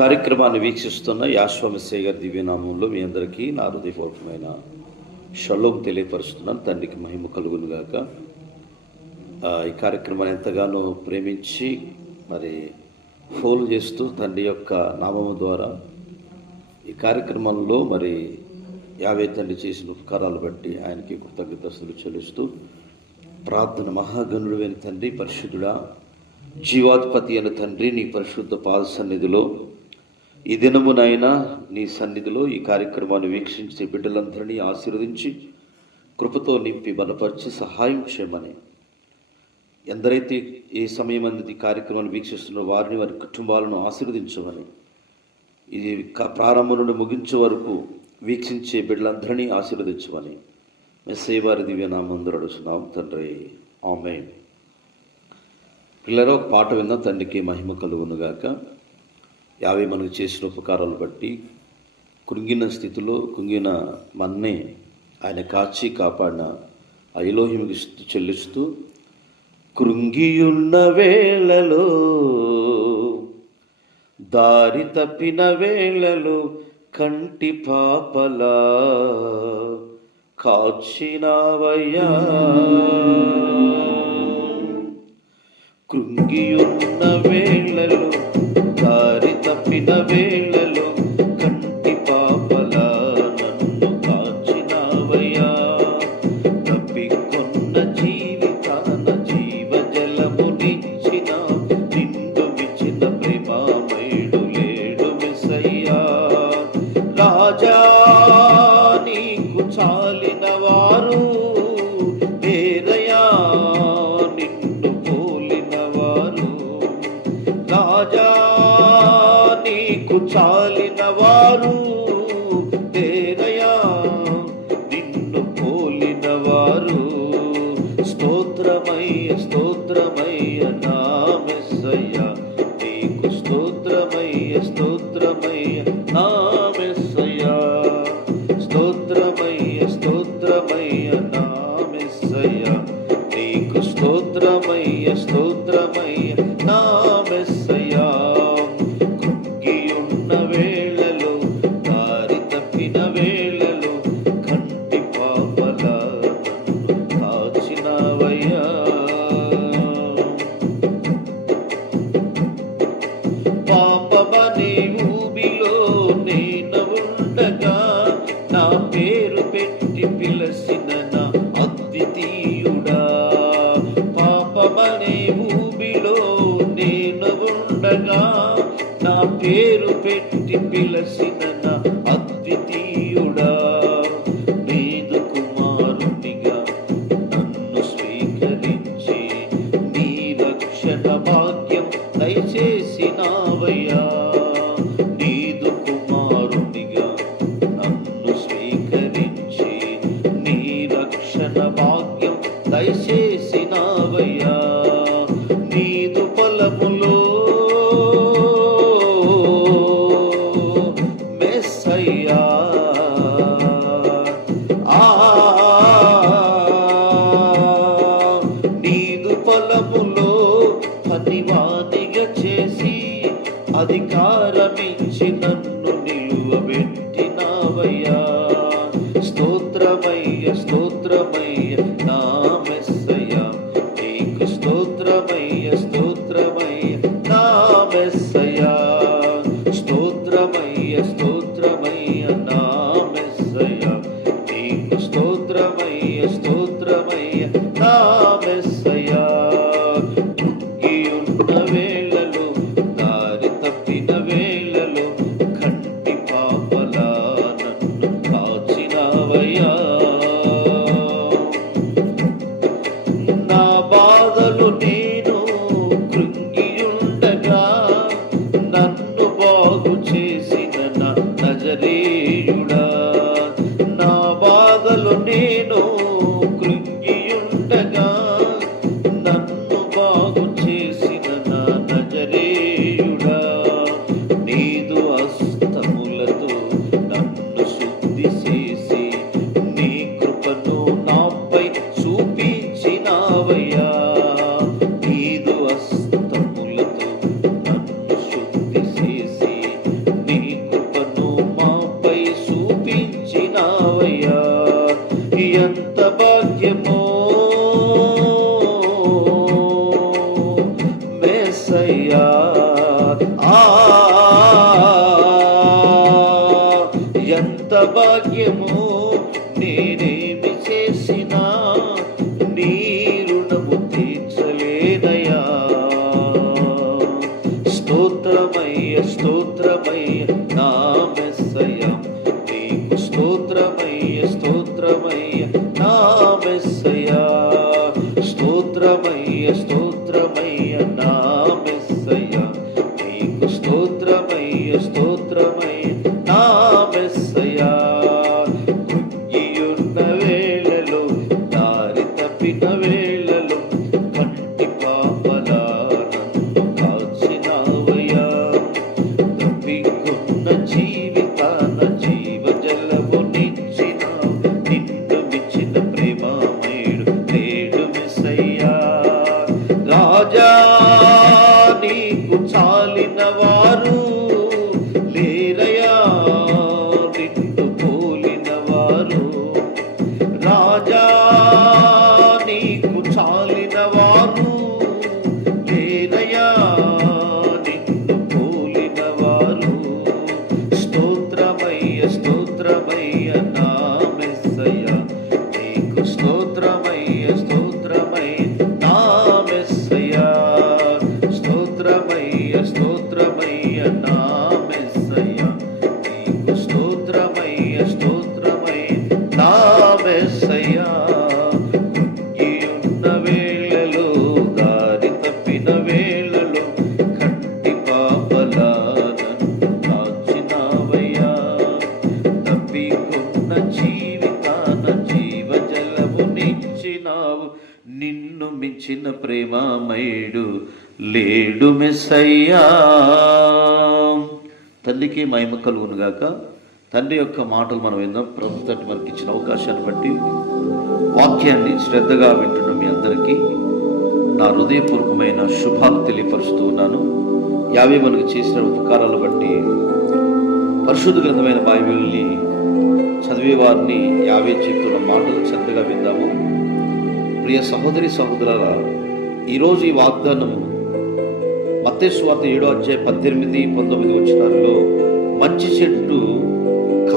కార్యక్రమాన్ని వీక్షిస్తున్న యాశ్వమస్య గారి దివ్యనామంలో మీ అందరికీ నా హృదయపూర్వకమైన షలోం తెలియపరుస్తున్నాను. తండ్రికి మహిమ కలుగును గాక. ఈ కార్యక్రమాన్ని ఎంతగానో ప్రేమించి మరి ఫోన్ చేస్తూ తండ్రి యొక్క నామము ద్వారా ఈ కార్యక్రమంలో మరి యావే తండ్రి చేసిన ఉపకారాలు బట్టి ఆయనకి కృతజ్ఞతలు చెల్లిస్తూ ప్రార్థన మహాగణుడు అయిన తండ్రి పరిశుద్ధుడా జీవాధిపతి అయిన తండ్రి నీ పరిశుద్ధ పాద సన్నిధిలో ఈ దినమునైనా నీ సన్నిధిలో ఈ కార్యక్రమాన్ని వీక్షించే బిడ్డలందరినీ ఆశీర్వదించి కృపతో నింపి బలపరిచి సహాయం చేయమని. ఎందరైతే ఏ సమయం అనేది ఈ కార్యక్రమాన్ని వీక్షిస్తున్న వారిని వారి కుటుంబాలను ఆశీర్వదించమని ఇది ప్రారంభం నుండి ముగించే వరకు వీక్షించే బిడ్డలందరినీ ఆశీర్వదించమని మెస్సే వారి దివ్యనామందరూ అడుగుతున్నాం తండ్రి. ఆమె పిల్లలు ఒక పాట విన్న తండ్రికి మహిమ కలుగునుగాక. యాభై మనకు చేసిన ఉపకారాలు బట్టి కృంగిన స్థితిలో కృంగిన మన్నే ఆయన కాచి కాపాడిన ఆ ఎలోహిమికి స్థుతి చెల్లిస్తూ కృంగియున్న వేళలో దారి తప్పిన వేళలో కంటి పాపలా కాచినావయ్యా. కృంగియున్న వేళలో దారి తప్పిన திப்பிலசி నీదు పనివాణిగా చేసి అధికారమిచ్చి ఎంత భాగ్యమో నేనేమి చేసినా నీ రుణము తీర్చలేదయా స్తోత్రమయ్య స్తోత్రమయ్య నా మెస్సయ్య. నీకు స్తోత్రమయ్య స్తోత్రమయ్య నా మెస్సయ్య. స్తోత్రమయ్య స్తోత్రమయ్య నా మెస్సయ్య. నీకు స్తోత్రమయ్య స్తోత్రమయ్య మెస్సయ్య కృంగియున్న వేళలో దారి తప్పిన వేళలో కంటి పాపలా నన్ను కాచినావయ్యా తప్పికున్న జీవితాన జీవ జలము నిచ్చినావు. నిన్ను మించిన ప్రేమమయుడు లేడు మెస్సయ్యా. తల్లికి మహిమ కలుగును తండ్రి యొక్క మాటలు మనం విన్నాం ప్రభు తండ్రి మనకి ఇచ్చిన అవకాశాన్ని బట్టి వాక్యాన్ని శ్రద్ధగా వింటున్న మీ అందరికీ నా హృదయపూర్వకమైన శుభాలు తెలియపరుస్తూ ఉన్నాను. యావే మనకు చేసిన ఉపకారాలు బట్టి పరిశుద్ధ గ్రంథమైన బైబిల్ని చదివే వారిని యావే చెప్తున్న మాటలు శ్రద్ధగా విందాము. ప్రియ సహోదరి సహోదరుల ఈరోజు ఈ వాగ్దానము మత్తేశ్వార్త ఏడో అధ్యాయ పద్దెనిమిది పంతొమ్మిది వచ్చినాల్లో మంచి చెట్టు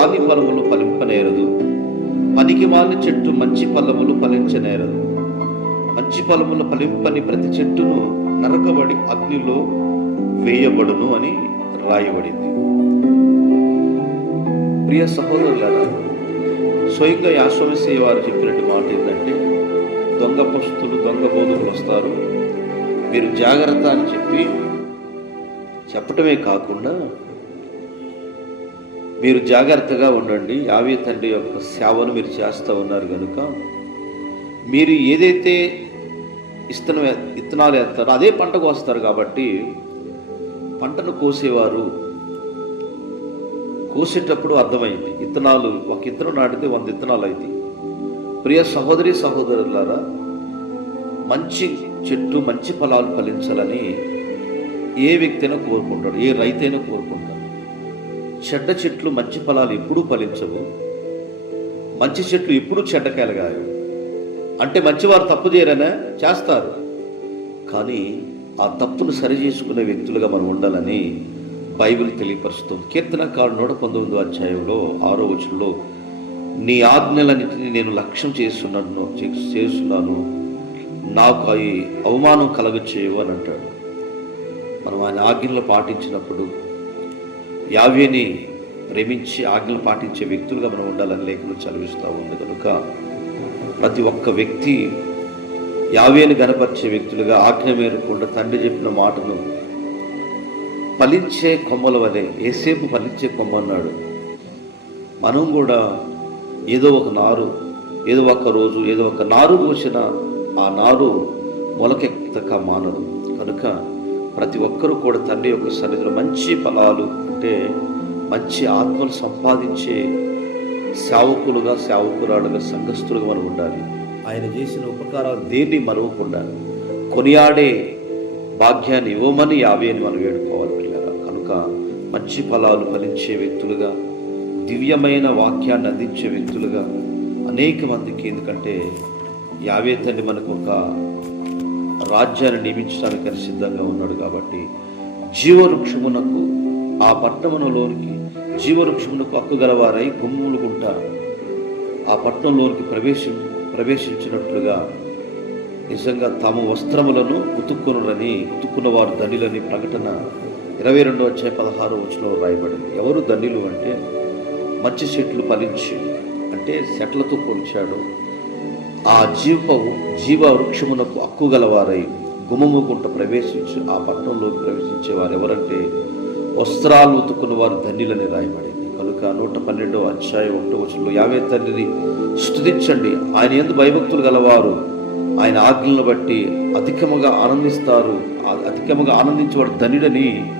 కాలి ఫలములు ఫలింపనేరదు. పనికి మాలిన చెట్టు మంచి ఫలములు ఫలించనేరదు. మంచి ఫలములు ఫలింపని ప్రతి చెట్టును నరకబడి అగ్నిలో వేయబడును అని రాయబడింది. ప్రియ సహోదరులారా స్వయంగా యాశ్వమసే వారు చెప్పినట్టు మాట ఏంటంటే దొంగ పస్తులు దొంగ బోధకులు వస్తారు. మీరు జాగ్రత్త అని చెప్పి చెప్పటమే కాకుండా మీరు జాగ్రత్తగా ఉండండి. ఆవి తండ్రి యొక్క సేవను మీరు చేస్తూ ఉన్నారు కనుక మీరు ఏదైతే ఇత్తనం ఇత్తనాలు వేస్తారో అదే పంట కోస్తారు కాబట్టి పంటను కోసేవారు కోసేటప్పుడు అర్థమైంది. ఇత్తనాలు ఒక ఇత్తనం నాటితే వంద ఇత్తనాలు అయితే ప్రియ సహోదరి సహోదరులారా మంచి చెట్టు మంచి ఫలాలు ఫలించాలని ఏ వ్యక్తి అయినా కోరుకుంటాడు. ఏ రైతైనా కోరుకుంటాడు. చెడ్డ చెట్లు మంచి ఫలాలు ఎప్పుడూ ఫలించవు. మంచి చెట్లు ఎప్పుడూ చెడ్డ కాయవు అంటే మంచివారు తప్పు చేయరనే చేస్తారు. కానీ ఆ తప్పును సరి చేసుకునే వ్యక్తులుగా మనం ఉండాలని బైబిల్ తెలియపరుస్తుంది. కీర్తనకారు నూట పంతొమ్మిదో అధ్యాయంలో ఆరో వచనంలో నీ ఆజ్ఞలన్నింటినీ నేను లక్ష్యం చేస్తున్నాను చేస్తున్నాను. నాకు అవి అవమానం కలగ అని అంటాడు. మనం ఆయన ఆజ్ఞలు పాటించినప్పుడు యావ్యని ప్రేమించి ఆజ్ఞలు పాటించే వ్యక్తులుగా మనం ఉండాలని లేఖలు చదివిస్తూ ఉంది. కనుక ప్రతి ఒక్క వ్యక్తి యావ్యని గనపరిచే వ్యక్తులుగా ఆజ్ఞ మేరకుండా తండ్రి చెప్పిన మాటను ఫలించే కొమ్మల వలె ఏసేపు ఫలించే కొమ్మ అన్నాడు. మనం కూడా ఏదో ఒక నారు ఏదో ఒక రోజు ఏదో ఒక నారు పోసిన ఆ నారు మొలకెత్తక మానదు. కనుక ప్రతి ఒక్కరూ కూడా తండ్రి యొక్క సన్నిధిలో మంచి ఫలాలు అంటే మంచి ఆత్మలు సంపాదించే సేవకులుగా సేవకురాలుగా సంఘస్థులుగా మనం ఉండాలి. ఆయన చేసిన ఉపకారాలు దేన్ని మనవకుండా కొనియాడే భాగ్యాన్ని ఇవ్వమని యావే అని మనం వేడుకోవాలి పిల్లరా కనుక మంచి ఫలాలు ఫలించే వ్యక్తులుగా దివ్యమైన వాక్యాన్ని అందించే వ్యక్తులుగా అనేక మందికి ఎందుకంటే యావే తండ్రి మనకు ఒక రాజ్యాన్ని నియమించడానికి ఆయన సిద్ధంగా ఉన్నాడు కాబట్టి జీవవృక్షమునకు ఆ పట్టణములోనికి జీవవృక్షమునకు హక్కుగలవారై గుమ్ములు ఆ పట్టణంలోనికి ప్రవేశి ప్రవేశించినట్లుగా నిజంగా తమ వస్త్రములను ఉతుక్కునురని ఉతుక్కున్న వారు దండిలని ప్రకటన ఇరవై రెండు వచ్చే పదహారు వచ్చిన రాయబడింది. ఎవరు దండిలు అంటే మంచి చెట్లు ఫలించి అంటే చెట్లతో పోల్చాడు. ఆ జీవ జీవ వృక్షమునకు హక్కు గలవారై గుంట ప్రవేశించి ఆ పట్టణంలోకి ప్రవేశించే వారు ఎవరంటే వస్త్రాలు ఉతుకున్న వారు ధన్యులని రాయబడింది. కనుక నూట పన్నెండవ అధ్యాయం ఒకటో వచనంలో యావే తండ్రిని స్థుతించండి ఆయన ఎందు భయభక్తులు గలవారు. ఆయన ఆజ్ఞలను బట్టి అధికముగా ఆనందిస్తారు. అధికముగా ఆనందించేవాడు ధనుడని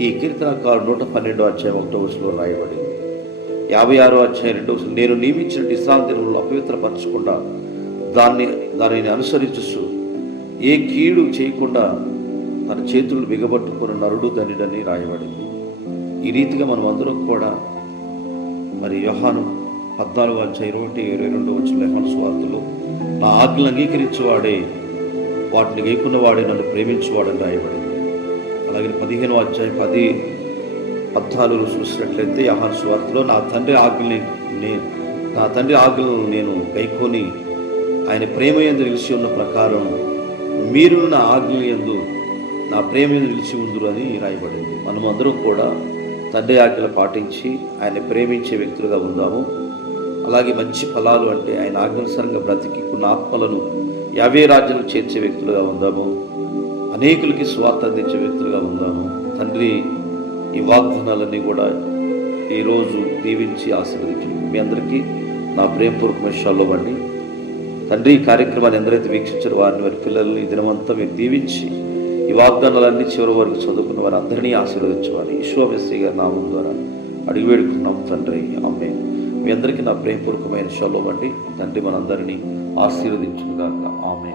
ఈ కీర్తనకారు నూట పన్నెండో అధ్యాయం ఒకటో వచనంలో రాయబడింది. యాభై ఆరో అధ్యాయం రెండో నేను నియమించిన విశ్రాంతి అపవిత్రపరచకుండా దాన్ని దానిని అనుసరించు ఏ కీడు చేయకుండా తన చేతులు బిగబట్టుకున్న నరుడు ధనుడని రాయబడింది. ఈ రీతిగా మనం అందరం కూడా మరి యోహాను పద్నాలుగు అధ్యాయం ఇరవై ఒకటి ఇరవై రెండు వచ్చిన లెహన్ స్వార్థలు నా ఆజ్ఞలు అంగీకరించేవాడే వాటిని గైకున్నవాడే నన్ను ప్రేమించేవాడని రాయబడింది. అలాగే పదిహేను అధ్యాయం పది పద్నాలుగు చూసినట్లయితే యహాన్ స్వార్థలో నా తండ్రి ఆజ్ఞని నేను నా తండ్రి ఆజ్ఞలను నేను గైకొని ఆయన ప్రేమ ఎందు నిలిచి ఉన్న ప్రకారం మీరు నా ఆజ్ఞ ఎందు నా ప్రేమ ఎందు నిలిచి ఉందరు అని రాయబడింది. మనం అందరం కూడా తండ్రి ఆజ్ఞలు పాటించి ఆయన ప్రేమించే వ్యక్తులుగా ఉందాము. అలాగే మంచి ఫలాలు అంటే ఆయన ఆజ్ఞానుసారంగా బ్రతికి కొన్ని ఆత్మలను యావే రాజ్యంలో చేర్చే వ్యక్తులుగా ఉందాము. అనేకులకి స్వార్థ అందించే వ్యక్తులుగా ఉందాము. తండ్రి ఈ వాగ్దానాలన్నీ కూడా ఈరోజు దీవించి ఆశీర్వదించు మీ అందరికీ నా ప్రేమపూర్వకమైన షాల్లో బండి తండ్రి ఈ కార్యక్రమాన్ని ఎందరైతే వీక్షించారో. వారిని వారి పిల్లల్ని ఈ దినమంతా మీరు దీవించి ఈ వాగ్దానాలన్నీ చివరి వరకు చదువుకున్న వారు అందరినీ ఆశీర్వదించవాలి ఈశ్వమెస్సీ గారి నామం ద్వారా అడిగి వేడుకున్నాం తండ్రి. అమ్మే మీ అందరికీ నా ప్రేమపూర్వకమైన షాలో బండి తండ్రి మనందరినీ ఆశీర్వదించుగాక ఆమె